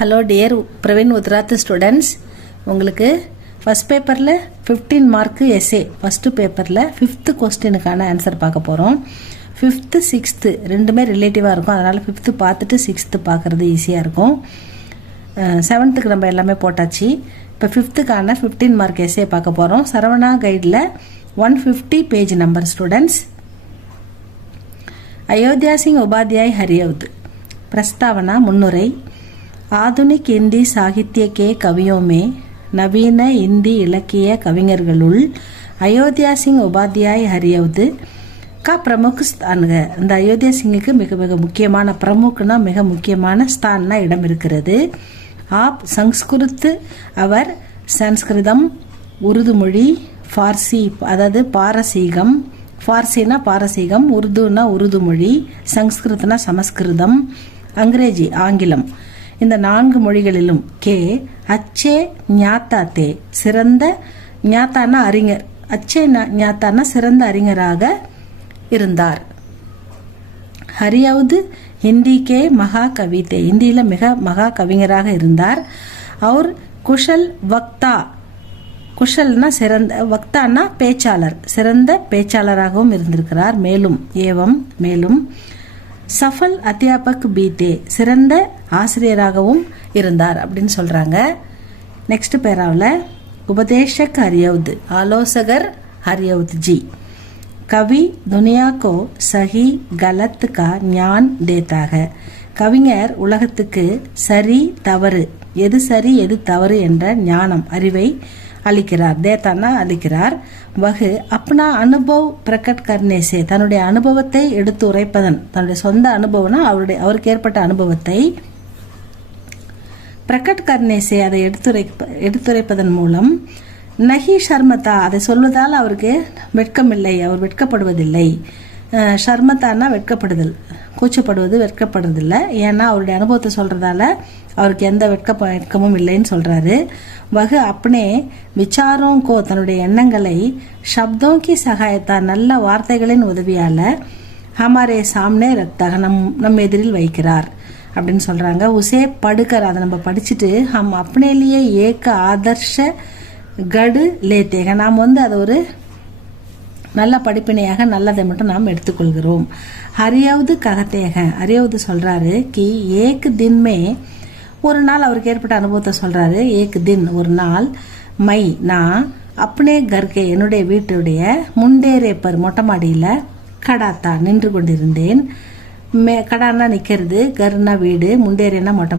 Hello dear Praveen Uttarardh students, உங்களுக்கு first பேப்பரில் 15 mark S A, first பேப்பரில் 5th கொஸ்டினுக்கான ஆன்சர் பார்க்க போகிறோம். 5th 6th ரெண்டுமே ரிலேட்டிவாக இருக்கும், அதனால் 5th பார்த்துட்டு 6th பார்க்குறது ஈஸியாக இருக்கும். 7th நம்ம எல்லாமே போட்டாச்சு. இப்போ 5th 15 மார்க் எஸ்ஏ பார்க்க போகிறோம். சரவணா கைடில் 150 page number students. Ayodhya Singh Upadhyay Hariaudh प्रस्तावना मुन्नुரை. आधुनिक हिंदी साहित्य के कवियों में नवीन हिंदी इलकिय कविஞர்களுள் अयोध्या सिंह उपाध्याय हरियवद का प्रमुख स्थान है. இந்த அயோத்தியா சிங்குக்கு மிக மிக முக்கியமான பிரமுக்னா மிக முக்கியமான ஸ்தான்னா இடம் இருக்கிறது. ஆப் சம்ஸ்கிருத், அவர் சன்ஸ்கிருதம், உருது மொழி, ஃபார்சி அதாவது பாரசீகம், ஃபார்சினா பாரசீகம், உருதுனா உருது மொழி, சம்ஸ்கிருத்னா சமஸ்கிருதம், அங்கிரேஜி ஆங்கிலம், இந்த 4 மொழிகளிலும் கே அச்சே ஞாத்தாத்தே சிறந்த, ஞாத்தானா அறிஞர், அச்சே ஞாத்தானா சிறந்த அறிஞராக இருந்தார். ஹரியவுது ஹிந்தி கே மகா கவிதே, இந்தியில மிக மகா கவிஞராக இருந்தார். அவர் குஷல் வக்தா, குஷல்னா சிறந்த, வக்தானா பேச்சாளர், சிறந்த பேச்சாளராகவும் இருந்திருக்கிறார். மேலும் மேலும் சஃபல் அத்தியாபக் பீத்தே, சிறந்த ஆசிரியராகவும் இருந்தார் அப்படின்னு சொல்றாங்க. நெக்ஸ்ட் பேராவில் உபதேஷக் ஹரியவுத், ஆலோசகர் ஹரியவுத் ஜி. கவி துனியா கோ சஹி கலத் கா ஞான் தேத்தா ஹை, கவிஞர் உலகத்துக்கு சரி தவறு, எது சரி எது தவறு என்ற ஞானம், அறிவை அளிக்கிறார். தேத்தானா அளிக்கிறார். வகு அப்னா அனுபவ் பிரகட் கர்னேசே, தன்னுடைய அனுபவத்தை எடுத்து உரைப்பதன், தன்னுடைய சொந்த அனுபவம்னா அவருக்கு ஏற்பட்ட அனுபவத்தை பிரகட் கர்னேசே, அதை எடுத்துரைப்பதன் மூலம் நஹி ஷர்மதா, அதை சொல்வதால் அவருக்கு வெட்கமில்லை, அவர் வெட்கப்படுவதில்லை. ஷர்மதானா வெட்கப்படுதல், கூச்சப்படுவது, வெட்கப்படுறதில்லை. ஏன்னா அவருடைய அனுபவத்தை சொல்றதால அவருக்கு எந்த வெட்கமும் இல்லைன்னு சொல்றாரு. வகு அப்னே விசாரோம் கோ, தன்னுடைய எண்ணங்களை சப்தோம் கி சகாயத்தா, நல்ல வார்த்தைகளின் உதவியால ஹமாரே சாம்னே ரக்தாக, நம் எதிரில் வைக்கிறார் அப்படின்னு சொல்றாங்க. உசே படுக்கர், அதை நம்ம படிச்சுட்டு ஹம் அப்னேலியே ஏக ஆதர்ஷ கடு லேத்தேக, நாம் அதை ஒரு நல்ல படிப்பினையாக நல்லதை மட்டும் நாம் எடுத்துக்கொள்கிறோம். ஹரியாவது ககத்தேக, ஹரியாவது சொல்றாரு கி ஏக் தின்மே, ஒரு நாள் அவருக்கு ஏற்பட்ட அனுபவத்தை சொல்றாரு. ஏக் தின் ஒரு நாள், மை நான் அப்னே கர்கே என்னுடைய வீட்டுடைய முண்டேரேப்பர் மொட்டை மாடியில கடாத்தா நின்று கொண்டிருந்தேன். கடான்னா நிக்கிறது, கர்னா வீடு, முண்டேரேனா மொட்டை